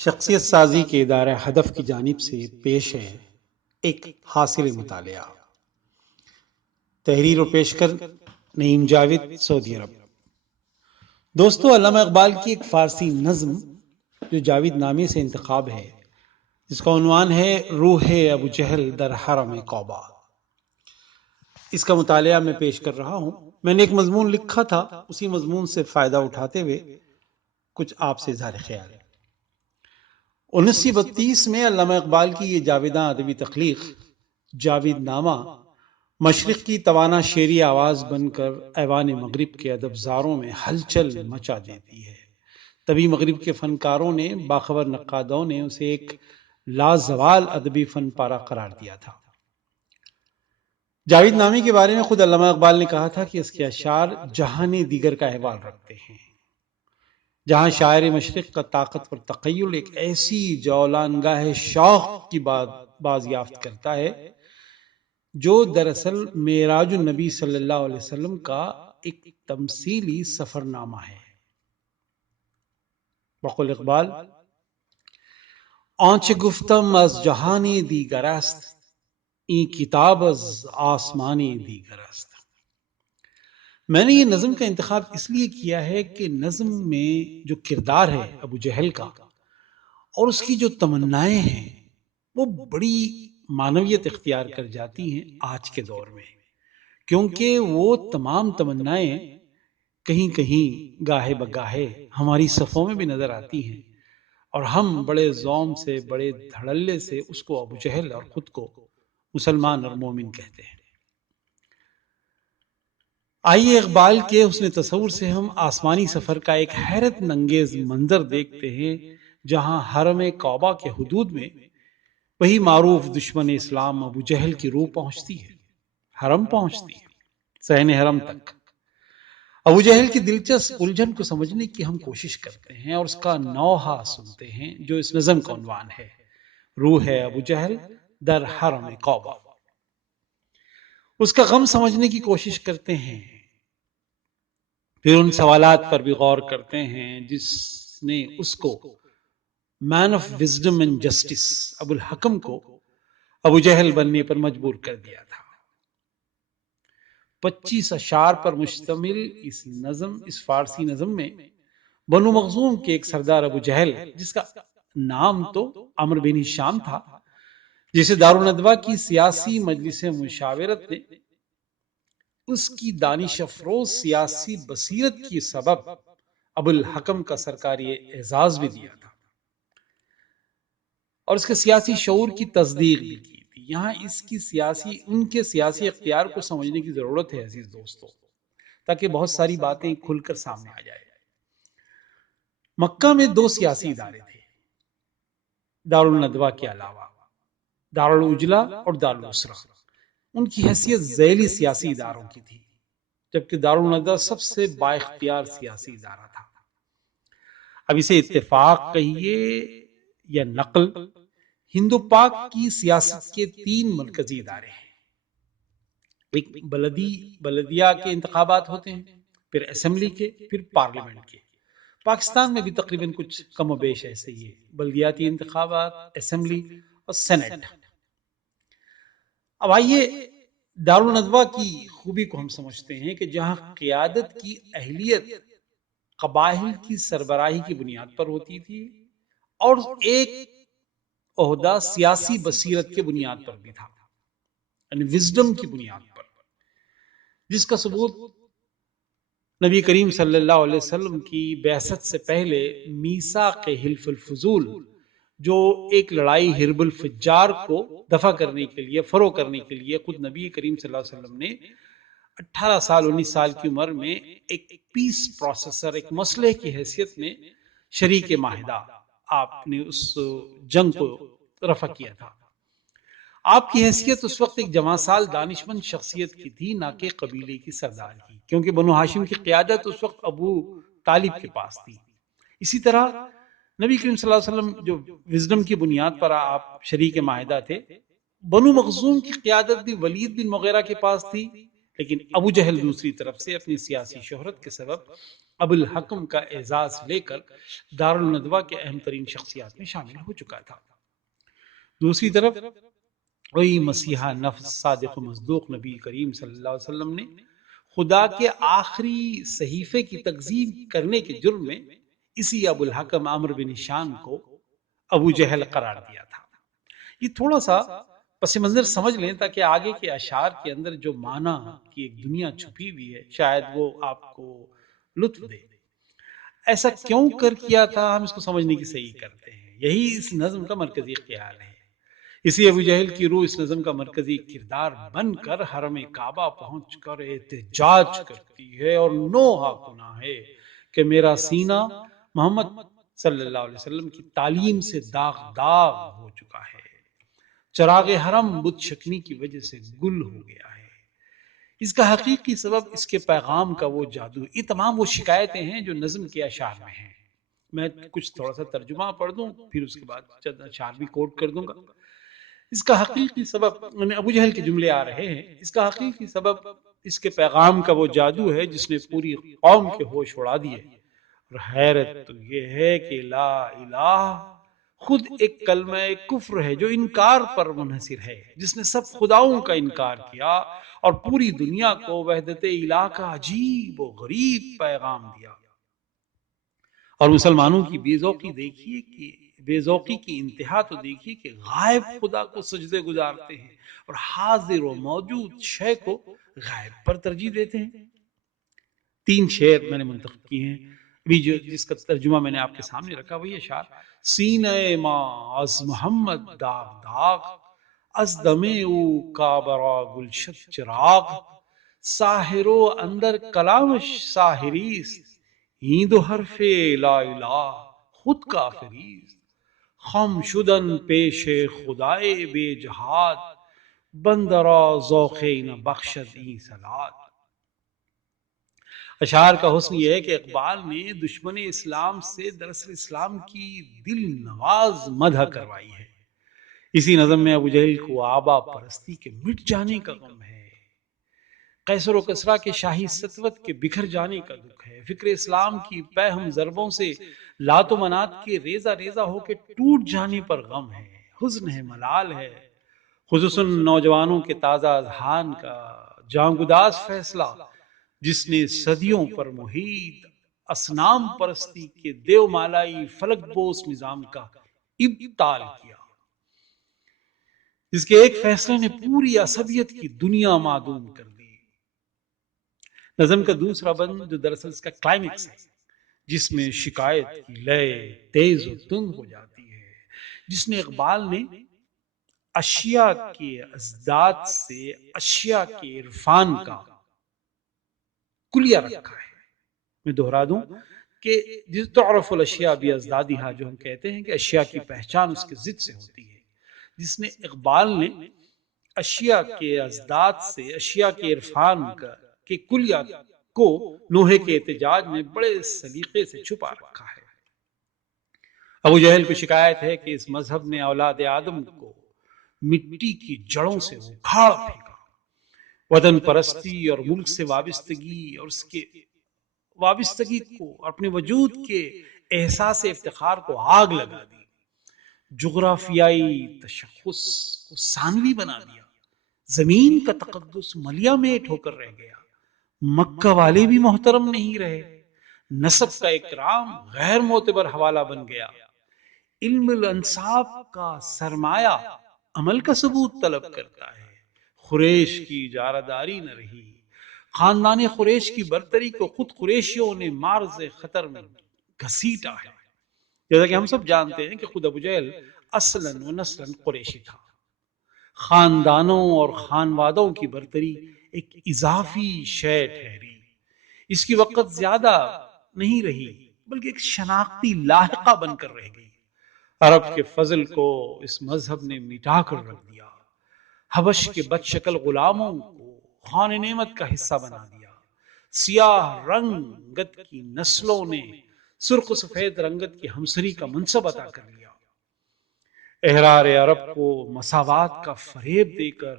شخصیت سازی کے ادارہ ہدف کی جانب سے پیش ہے ایک حاصل مطالعہ۔ تحریر و پیشکر نعیم جاوید، سعودی عرب۔ دوستو، علامہ اقبال کی ایک فارسی نظم جو جاوید نامے سے انتخاب ہے، جس کا عنوان ہے روح ابو جہل در حرم کعبہ، اس کا مطالعہ میں پیش کر رہا ہوں۔ میں نے ایک مضمون لکھا تھا، اسی مضمون سے فائدہ اٹھاتے ہوئے کچھ آپ سے اظہار خیال ہے۔ 1932 میں علامہ اقبال کی یہ جاویداں ادبی تخلیق جاوید نامہ مشرق کی توانا شعری آواز بن کر ایوان مغرب کے ادبزاروں میں ہلچل مچا دیتی ہے۔ تبھی مغرب کے فنکاروں نے، باخبر نقادوں نے اسے ایک لازوال ادبی فن پارہ قرار دیا تھا۔ جاوید نامے کے بارے میں خود علامہ اقبال نے کہا تھا کہ اس کے اشعار جہان دیگر کا احوال رکھتے ہیں، جہاں شاعر مشرق کا طاقتور تخیل ایک ایسی جولانگاہ شوق کی بازیافت کرتا ہے جو دراصل معراج النبی صلی اللہ علیہ وسلم کا ایک تمثیلی سفر نامہ ہے۔ بقول اقبال، آنچه گفتم از جهان دیگر است، این کتاب از آسمان دیگر است۔ میں نے یہ نظم کا انتخاب اس لیے کیا ہے کہ نظم میں جو کردار ہے ابو جہل کا اور اس کی جو تمنائیں ہیں وہ بڑی معنویت اختیار کر جاتی ہیں آج کے دور میں، کیونکہ وہ تمام تمنائیں کہیں کہیں گاہے بگاہے ہماری صفوں میں بھی نظر آتی ہیں، اور ہم بڑے ذوم سے، بڑے دھڑلے سے اس کو ابو جہل اور خود کو مسلمان اور مومن کہتے ہیں۔ آئیے اقبال کے حسن تصور سے ہم آسمانی سفر کا ایک حیرت انگیز منظر دیکھتے ہیں، جہاں حرم کعبہ کے حدود میں وہی معروف دشمن اسلام ابو جہل کی روح پہنچتی ہے، حرم پہنچتی ہے، صحن حرم تک۔ ابو جہل کی دلچسپ الجھن کو سمجھنے کی ہم کوشش کرتے ہیں اور اس کا نوحہ سنتے ہیں جو اس نظم کا عنوان ہے، روح ابو جہل در حرم کعبہ۔ اس کا غم سمجھنے کی کوشش کرتے ہیں، پھر ان سوالات پر بھی غور کرتے ہیں جس نے اس کو، مین آف وزڈم اینڈ جسٹس، ابو الحکم کو ابو جہل بننے پر مجبور کر دیا تھا۔ 25 اشعار پر مشتمل اس فارسی نظم میں بنو مخزوم کے ایک سردار ابو جہل، جس کا نام تو عمرو بن ہشام تھا، جسے دارالندوہ کی سیاسی مجلس مشاورت نے اس کی دانش افروز سیاسی بصیرت کی سبب ابو الحکم کا سرکاری اعزاز بھی دیا تھا اور اس کے سیاسی شعور کی تصدیق بھی کی تھی۔ یہاں ان کے سیاسی اختیار کو سمجھنے کی ضرورت ہے عزیز دوستو، تاکہ بہت ساری باتیں کھل کر سامنے آ جائے۔ مکہ میں 2 سیاسی ادارے تھے دارالندوہ کے علاوہ، دارالعجلہ اور دارالاسرہ۔ ان کی حیثیت ذیلی سیاسی اداروں کی تھی، جبکہ دارالندوہ سب سے با اختیار سیاسی ادارہ تھا۔ اب اسے اتفاق کہیے یا نقل، ہند و پاک کی سیاست کے 3 مرکزی ادارے ہیں۔ ایک بلدیہ کے انتخابات ہوتے ہیں، پھر اسمبلی کے، پھر پارلیمنٹ کے۔ پاکستان میں بھی تقریباً کچھ کم و بیش ایسے ہی ہے، بلدیاتی انتخابات، اسمبلی اور سینٹ۔ اب آئیے دارالندوہ کی خوبی کو ہم سمجھتے ہیں کہ جہاں قیادت کی اہلیت قبائل کی سربراہی کی بنیاد پر ہوتی تھی اور ایک عہدہ سیاسی بصیرت کے بنیاد پر بھی تھا، یعنی وزڈم کی بنیاد پر، جس کا ثبوت نبی کریم صلی اللہ علیہ وسلم کی بعثت سے پہلے میثاق حلف الفضول، جو ایک لڑائی حرب الفجار کو دفع کرنے کے لیے، فروغ کرنے کے لیے خود نبی کریم صلی اللہ علیہ وسلم نے 18 سال 19 سال کی عمر میں ایک پیس پروسیسر، ایک مسلح کی حیثیت میں شریک معاہدہ آپ نے اس جنگ کو رفع کیا تھا۔ آپ کی حیثیت اس وقت ایک جوان سال دانشمند شخصیت کی تھی، نہ کہ قبیلے کی سردار کی، کیونکہ بنو ہاشم کی قیادت اس وقت ابو طالب کے پاس تھی۔ اسی طرح نبی کریم صلی اللہ علیہ وسلم جو وزڈم کی بنیاد پر آپ شریک معاہدہ تھے، بنو مخزوم کی قیادت بھی ولید بن مغیرہ کے پاس تھی، لیکن ابو جہل دوسری طرف سے اپنی سیاسی شہرت کے سبب ابو الحکم کا اعزاز لے کر دارالندوہ کے اہم ترین شخصیات میں شامل ہو چکا تھا۔ دوسری طرف وہی مسیحا نفس صادق و مصدوق نبی کریم صلی اللہ علیہ وسلم نے خدا کے آخری صحیفے کی تکذیب کرنے کے جرم میں اسی ابو الحکم عمرو بن ہشام کو ابو جہل قرار دیا تھا۔ یہ تھوڑا سا پس منظر سمجھ لیں تاکہ آگے کے اشعار کے اندر جو معنی کی ایک دنیا چھپی ہوئی ہے شاید وہ آپ کو لطف دے۔ ایسا کیوں کر کیا تھا، ہم اس کو سمجھنے کی صحیح کرتے ہیں۔ یہی اس نظم کا مرکزی خیال ہے۔ اسی ابو جہل کی روح اس نظم کا مرکزی کردار بن کر حرم کعبہ پہنچ کر احتجاج کرتی ہے اور نوحہ کنا ہے کہ میرا سینہ محمد صلی اللہ علیہ وسلم کی تعلیم سے داغ ہو چکا ہے، چراغ حرم بت شکنی کی وجہ سے گل ہو گیا ہے۔ اس کا حقیقی سبب اس کے پیغام کا وہ جادو۔ یہ تمام وہ شکایتیں ہیں جو نظم کے اشعار میں ہیں۔ میں کچھ تھوڑا سا ترجمہ پڑھ دوں، پھر اس کے بعد چند اشعار بھی کوٹ کر دوں گا۔ اس کا حقیقی سبب، ابو جہل کے جملے آ رہے ہیں، اس کا حقیقی سبب اس کے پیغام کا وہ جادو ہے جس نے پوری قوم کے ہوش اڑا دیے۔ اور حیرت تو یہ ہے کہ لا الہ خود ایک کلمہ کفر ہے جو انکار پر منحصر ہے، جس نے سب خداؤں کا انکار کیا اور پوری دنیا کو وحدت الہ کا عجیب و غریب پیغام دیا۔ اور مسلمانوں کی بے ذوقی دیکھیے کہ بے ذوقی کی انتہا تو دیکھیے کہ غائب خدا کو سجدے گزارتے ہیں اور حاضر و موجود شے کو غائب پر ترجیح دیتے ہیں۔ 3 شعر میں نے منتخب کیے ہیں، ابھی جس کا ترجمہ میں نے آپ کے سامنے رکھا وہی اشعار: سینہ ماں از محمد داغ داغ، از دم او کابرا گلشد چراغ، ساحرو اندر کلامش ساحریست، این دو حرف لا الہ خود کافریست، خم شدن پیش خدائے بے جہاد، بندرا ذوق نہ بخشد این صلات۔ اشعار کا حسن یہ ہے کہ اقبال نے دشمن اسلام سے دراصل اسلام کی دل نواز مدح کروائی ہے۔ اسی نظم میں ابو جہل کو آبا پرستی کے مٹ جانے کا غم ہے، قیصر و کسریٰ کے شاہی سطوت کے بکھر جانے کا دکھ ہے، فکر اسلام کی پیہم ضربوں سے لات و منات کے ریزہ ریزہ ہو کے ٹوٹ جانے پر غم ہے، حزن ہے، ملال ہے، خصوصاً نوجوانوں کے تازہ اذہان کا جانگداز فیصلہ جس نے صدیوں پر محیط اصنام پرستی کے دیو مالائی فلک بوس نظام کا ابطال کیا، جس کے ایک فیصلے نے پوری عصبیت کی دنیا معدوم کر دی۔ نظم کا دوسرا بند جو دراصل اس کا کلائمیکس ہے، جس میں شکایت کی لے تیز و تند ہو جاتی ہے، جس نے اقبال نے اشیاء کے ازداد سے اشیاء کے عرفان کا کلیہ رکھا ہے۔ میں دہرا دوں کہ جس تعرف الاشیاء بازدادها، جو ہم کہتے ہیں کہ اشیاء کی پہچان اس کے ضد سے ہوتی ہے، جس نے اقبال نے اشیاء کے ازداد سے اشیاء کے عرفان کا کے کلیہ کو نوحے کے احتجاج میں بڑے سلیقے سے چھپا رکھا ہے۔ ابو جہل کو شکایت ہے کہ اس مذہب نے اولاد آدم کو مٹی کی جڑوں سے اکھاڑ پھینکا، وطن پرستی اور ملک سے وابستگی اور اس کے وابستگی کو، اپنے وجود کے احساس افتخار کو آگ لگا دی، جغرافیائی تشخص کو ثانوی بنا دیا، زمین کا تقدس ملیا میٹ ہو کر رہ گیا، مکہ والے بھی محترم نہیں رہے، نسب کا اکرام غیر معتبر حوالہ بن گیا، علم الانساب کا سرمایہ عمل کا ثبوت طلب کرتا ہے، قریش کی اجارہ نہ رہی، خاندان قریش کی برتری کو خود قریشیوں نے مارز خطر میں گھسیٹا ہے۔ جیسا کہ ہم سب جانتے ہیں کہ خود ابو جہل اصلاً و نسلاً قریشی تھا۔ خاندانوں اور خانوادوں کی برتری ایک اضافی شے ٹھہری، اس کی وقت زیادہ نہیں رہی بلکہ ایک شناختی لاحقہ بن کر رہ گئی۔ عرب کے فضل کو اس مذہب نے مٹا کر رکھ دیا، حبش کے بد شکل غلاموں کو خوان نعمت کا حصہ بنا دیا، سیاہ رنگت کی نسلوں نے سرخ و سفید رنگت کی ہمسری کا منصب عطا کر لیا، احرار عرب کو مساوات کا فریب دے کر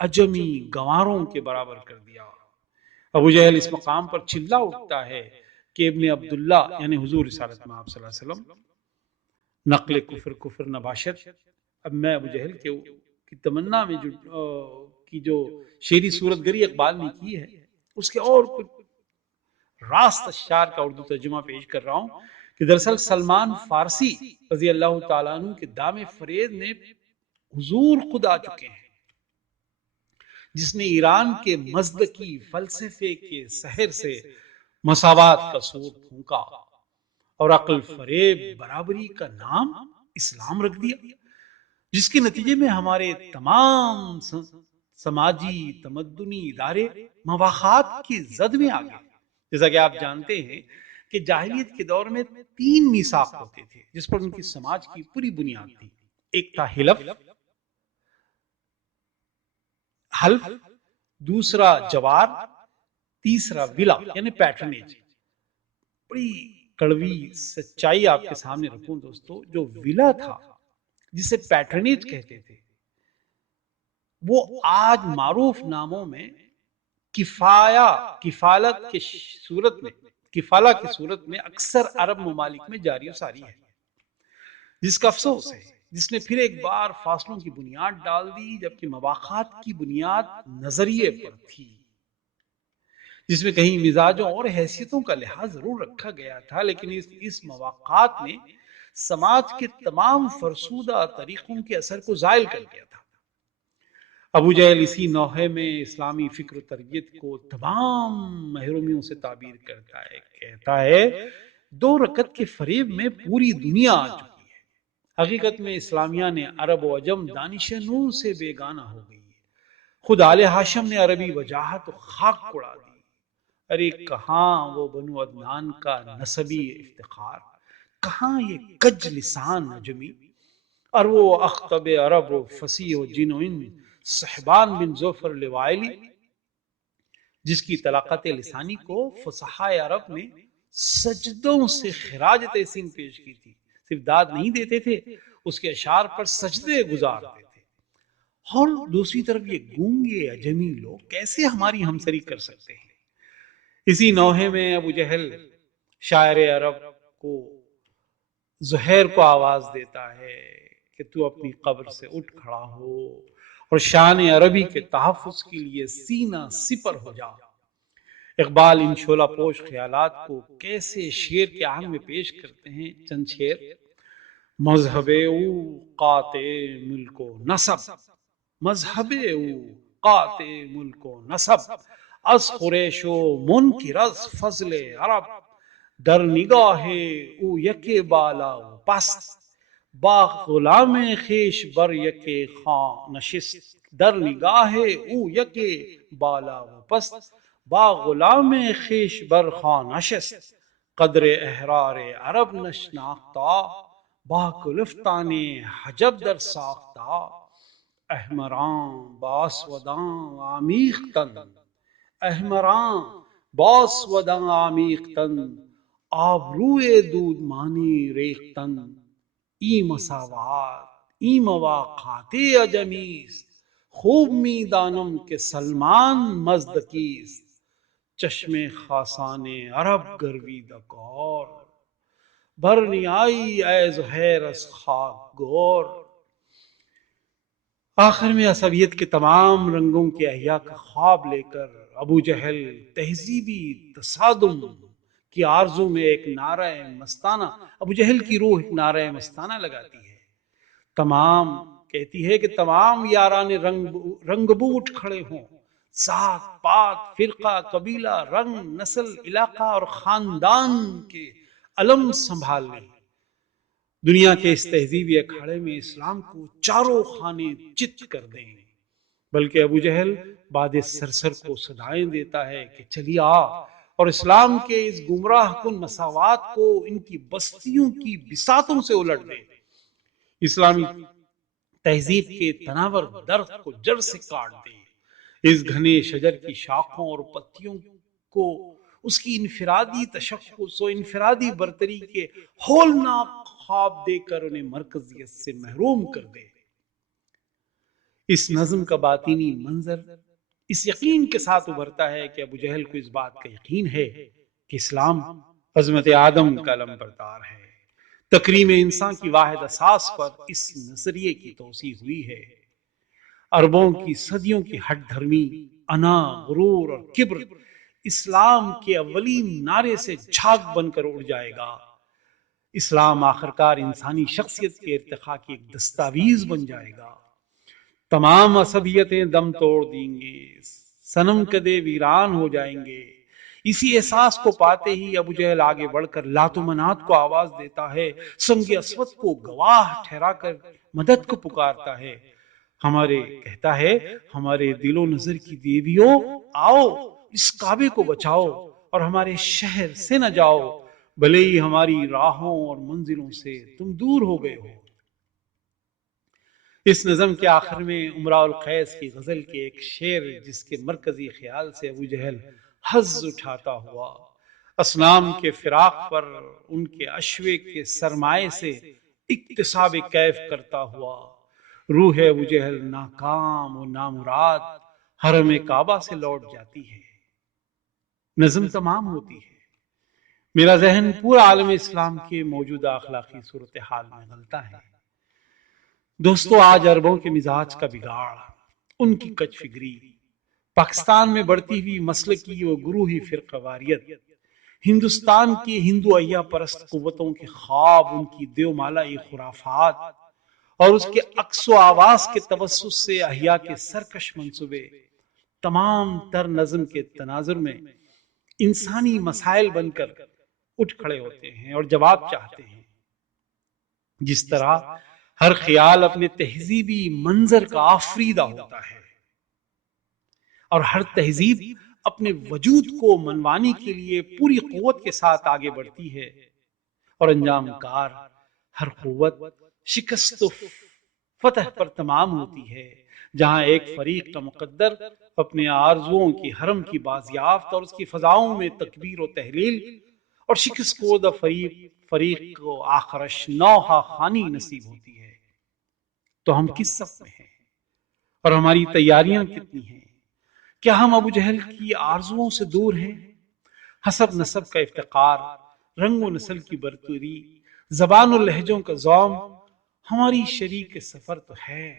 عجمی گواروں کے برابر کر دیا۔ ابو جہل اس مقام پر چلا اٹھتا ہے کہ ابن عبداللہ یعنی حضور رسالت میں آپ صلی اللہ علیہ وسلم نقل کفر نباشت. اب میں ابو جہل کی تمنا میں جو شعری صورت گری اقبال نے کی ہے اس کے اور کچھ راست اشعار کا اردو ترجمہ پیش کر رہا ہوں کہ دراصل سلمان فارسی رضی اللہ تعالیٰ عنہ کے دام فرید میں حضور خود آ چکے ہیں، جس نے ایران کے مزدکی فلسفے کے سحر سے مساوات کا سور پھونکا اور عقل فریب برابری کا نام اسلام رکھ دیا، جس کے نتیجے میں ہمارے تمام سماجی تمدنی ادارے مواخات کی زد میں آ گئے. جیسا کہ آپ جانتے ہیں کہ جاہلیت کے دور میں 3 میثاق ہوتے تھے جس پر ان کی سماج کی پوری بنیاد تھی. ایک تھا حلف، دوسرا جوار، تیسرا ولا یعنی پیٹرنیج. بڑی کڑوی سچائی آپ کے سامنے رکھوں دوستو، جو ولا تھا جسے پیٹرنیج کہتے تھے وہ آج معروف ناموں میں کفالت کی صورت میں اکثر عرب ممالک میں جاری و ساری ہے، جس کا افسوس ہے، جس نے پھر ایک بار فاصلوں کی بنیاد ڈال دی، جبکہ مواخات کی بنیاد نظریے پر تھی، جس میں کہیں مزاجوں اور حیثیتوں کا لحاظ ضرور رکھا گیا تھا، لیکن اس مواخات نے سماج کے تمام فرسودہ طریقوں کے اثر کو زائل کر دیا تھا. ابو جہل اسی نوحے میں اسلامی فکر و تربیت کو تمام محرومیوں سے تعبیر کرتا ہے، کہتا ہے 2 رکعت کے فریب میں پوری دنیا آ چکی ہے. حقیقت میں اسلامیہ نے عرب و عجم دانش نور سے بیگانہ ہو گئی ہے. خود آل ہاشم نے عربی وجاہت و خاک اڑا دی. ارے کہاں وہ بنو عدنان کا نسبی افتخار، کہاں یہ کج لسان عجمی، اور وہ اخطب عرب و فصیح و جن و ان صحبان بن زوفر لوائلی، جس کی طلاقت لسانی کو فصحاء عرب نے سجدوں سے خراج تحسین پیش کی تھی. صرف داد نہیں دیتے تھے، اس کے اشعار پر سجدے گزارتے تھے. اور دوسری طرف یہ گونگے عجمی لوگ کیسے ہماری ہمسری کر سکتے ہیں؟ اسی نوحے میں ابو جہل شاعر عرب کو زہیر کو آواز دیتا ہے کہ تو اپنی قبر سے اٹھ کھڑا ہو اور شان عربی کے تحفظ کے لیے سینہ سپر ہو جا. اقبال ان شعلہ پوش خیالات کو کیسے شعر کے آہنگ میں پیش کرتے ہیں. چند شعر: مذہب او قاطع ملک و نسب، مذہب او قاطع ملک و نسب، از قریش و منکر از فضل عرب، در نگاہ او یک بالا و پست، با غلام خویش بر یک خاں نشست، در نگاہ او یک بالا و پست، با غلام خویش بر خاں نشست، قدر احرار عرب نشناختا، با کلفتان حجب در ساختا، احمران با اسودان آمیختن، احمران با اسودان آمیختن، آبروی دودمانی ریختن، ای مساوات ای مواقات عجمیست، خوب می دانم که سلمان مزدکیست، چشم خاصان عرب گرویدہ کار، برنی آئی اے زہیر از خاک گور. آخر میں عصبیت کے تمام رنگوں کے احیاء کا خواب لے کر ابو جہل تہذیبی تصادم کی آرزو میں ایک نعرہ مستانہ، ابو جہل کی روح ایک نعرہ مستانہ لگاتی ہے. کہتی ہے کہ تمام یاران رنگ بو اٹھ کھڑے ہوں، ذات پات فرقہ قبیلہ رنگ نسل علاقہ اور خاندان کے علم سنبھال لیں. دنیا کے اس تہذیبی اکھاڑے میں اسلام کو چاروں خانے چت کر دیں. بلکہ ابو جہل باد سرسر کو صدائیں دیتا ہے کہ چلی آ اور اسلام کے اس گمراہ کن مساوات کو ان کی بستیوں کی بساطوں سے الٹ دے. اسلامی تہذیب کے تناور درخت کو جڑ سے کاٹ دے. اس گھنے شجر کی شاخوں اور پتیوں کو اس کی انفرادی تشخص و انفرادی برتری کے ہولناک خواب دے کر انہیں مرکزیت سے محروم کر دے. اس نظم کا باطینی منظر اس یقین کے ساتھ ابھرتا ہے کہ ابو جہل کو اس بات کا یقین ہے کہ اسلام عظمت آدم کا علم بردار ہے۔ تکریم انسان کی واحد اساس پر اس نظریے کی توسیع ہوئی ہے۔ عربوں کی صدیوں کی ہٹ دھرمی، انا، غرور اور کبر اسلام کے اولین نعرے سے جھاگ بن کر اڑ جائے گا۔ اسلام آخرکار انسانی شخصیت کے ارتقاء کی ایک دستاویز بن جائے گا۔ تمام عصبیتیں دم توڑ دیں گے، صنم کدے ویران ہو جائیں گے۔ اسی احساس کو پاتے ہی ابو جہل آگے بڑھ کر لات و منات کو آواز دیتا ہے، سنگ اسود کو گواہ ٹھہرا کر مدد کو پکارتا ہے، کہتا ہے ہمارے دل و نظر کی دیویوں، آؤ اس کعبے کو بچاؤ اور ہمارے شہر سے نہ جاؤ، بھلے ہی ہماری راہوں اور منزلوں سے تم دور ہو گئے ہو۔ اس نظم کے آخر میں امراء القیس کی غزل کے ایک شعر، جس کے مرکزی خیال سے ابو جہل حظ اٹھاتا ہوا اسنام کے فراق پر ان کے اشوے کے سرمائے سے اکتساب کیف کرتا ہوا، روح ابو جہل ناکام و نامراد حرم کعبہ سے لوٹ جاتی ہے۔ نظم تمام ہوتی ہے، میرا ذہن پورا عالم اسلام کے موجودہ اخلاقی صورتحال میں غلطہ ہے۔ دوستو، آج عربوں کے مزاج کا بگاڑ، ان کی کج فکری، پاکستان میں بڑھتی ہوئی مسلکی و گروہی فرقہ واریت، ہندوستان کی ہندو احیا پرست قوتوں کے خواب، ان کی دیومالائی خرافات اور اس کے عکس و آواز کے توسط سے احیا کے سرکش منصوبے، تمام تر نظم کے تناظر میں انسانی مسائل بن کر اٹھ کھڑے ہوتے ہیں اور جواب چاہتے ہیں۔ جس طرح ہر خیال اپنے تہذیبی منظر کا آفریدہ ہوتا ہے اور ہر تہذیب اپنے وجود کو منوانے کے لیے پوری قوت کے ساتھ آگے بڑھتی ہے، اور انجام کار ہر قوت شکست و فتح پر تمام ہوتی ہے، جہاں ایک فریق کا مقدر اپنے آرزوؤں کی حرم کی بازیافت اور اس کی فضاؤں میں تکبیر و تحلیل، اور شکست خوردہ فریق کو آخرش نوحہ خانی نصیب ہوتی ہے۔ تو ہم کس صف میں ہیں اور ہماری تیاریاں کتنی ہیں؟ کیا ہم ابو جہل کی آرزوؤں سے دور ہیں؟ حسب نسب کا افتقار، رنگ و نسل کی برتری، زبان و لہجوں کا ذوم ہماری شریک سفر تو ہے،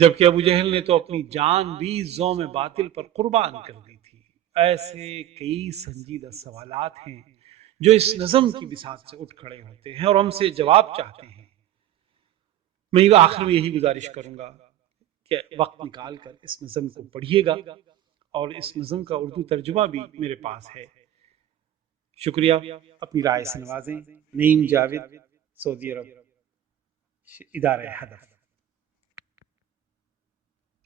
جبکہ ابو جہل نے تو اپنی جان بھی زوم باطل پر قربان کر دی تھی۔ ایسے کئی سنجیدہ سوالات ہیں جو اس نظم کی بساط سے اٹھ کھڑے ہوتے ہیں اور ہم سے جواب چاہتے ہیں۔ میں آخر میں یہی گزارش کروں گا کہ وقت نکال کر اس نظم کو پڑھیے گا، اور اس نظم کا اردو ترجمہ بھی میرے پاس ہے۔ شکریہ، اپنی رائے سے نوازیں۔ نعیم جاوید، سعودی عرب، ادارہ ہدف۔